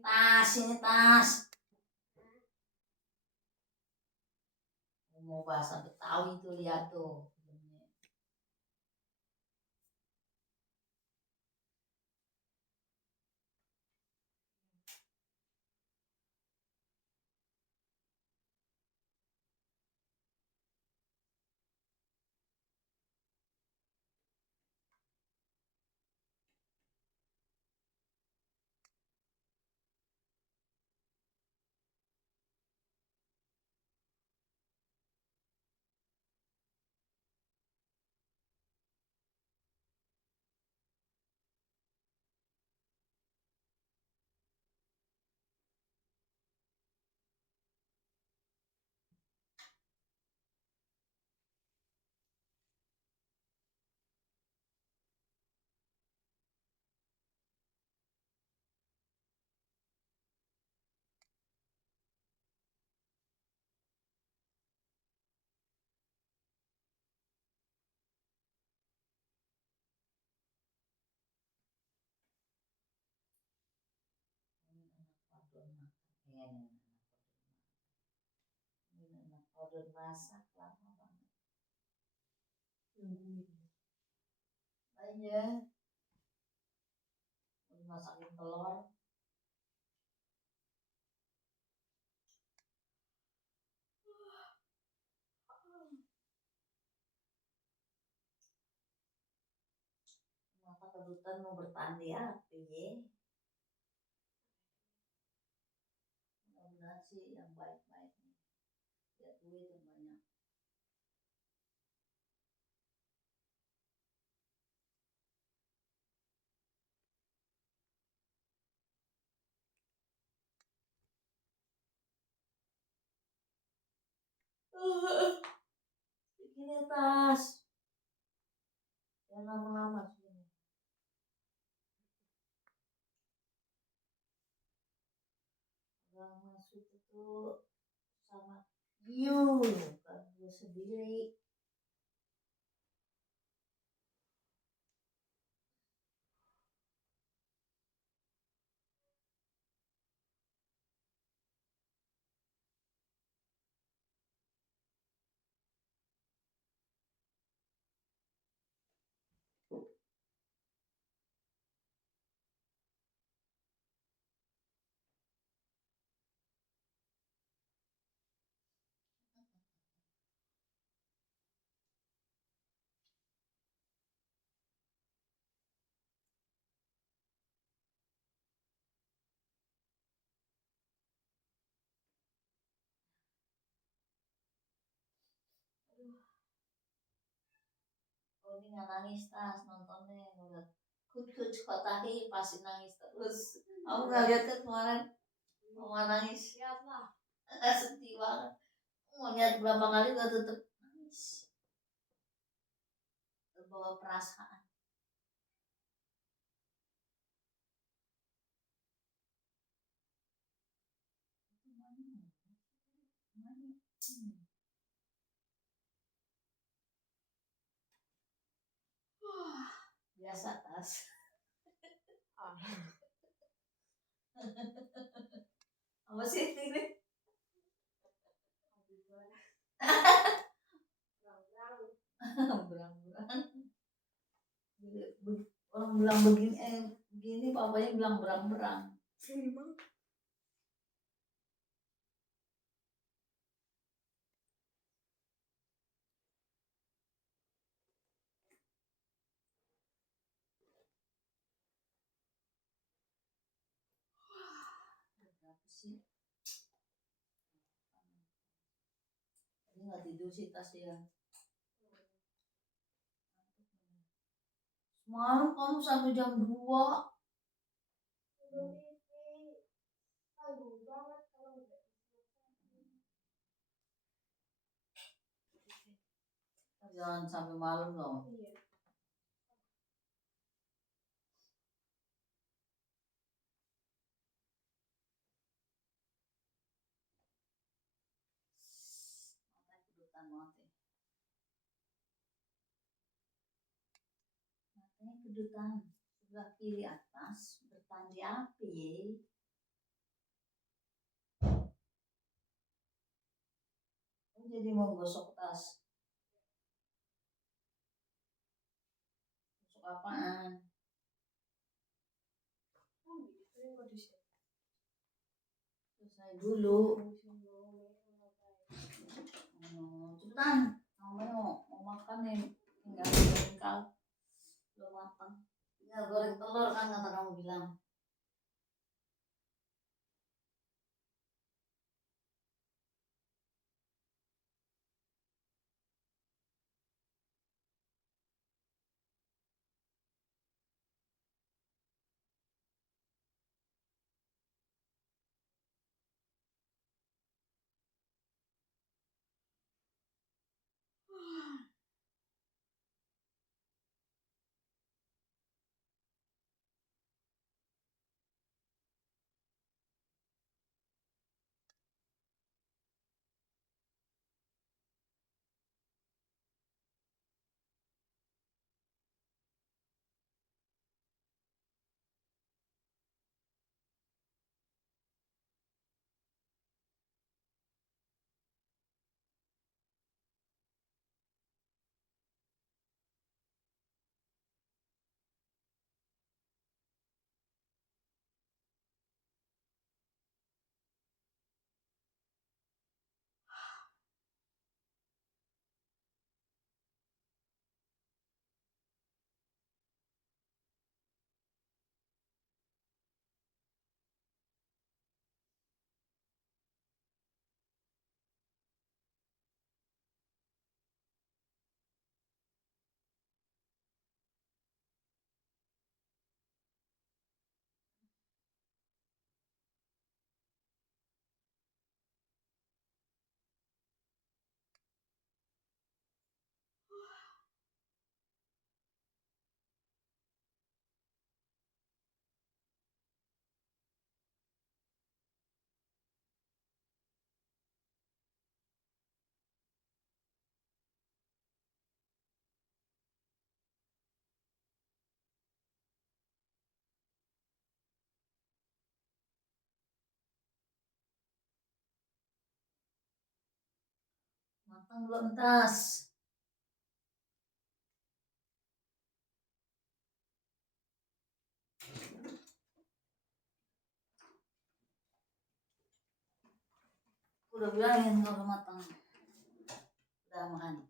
Ini tas. Mau bahasa Betawi tuh lihat tuh. Order masak lama banget. Aja. Masakin telur. Maka kedutan mau bertanding ya, mudah-mudahan sih yang baik-baik. Ya duit yang banyak. Begini tas. Yang lama-lama sini. Orang masuk itu sama you, kan gue sendiri. Oh ini nggak nangis tas nontonnya ngeliat kucut kotahi pasti nangis terus. Aku nggak lihat kan kemarin mama nangis. Siapa? Sedih banget. Mau lihat berapa kali gak tetep nangis. Terbawa perasaan. Biasa tas. Apa sih ini? Berang-berang. Orang bilang begini papanya bilang berang-berang. Berapa sih? Ini nggak tidur sih tas ya. Semalam kamu sampai jam 2. Jangan sampai malam dong. Matanya kedutan sebelah kiri atas bertanda api. Jadi mau gosok tas. Gosok apaan? Selesai dulu. Cepetan. Mau makan nih. Tinggal goreng kal. Belum matang. Tinggal goreng telur kan kata kamu bilang. Matang belum tas? Udah bilangin kalau matang. Udah makan.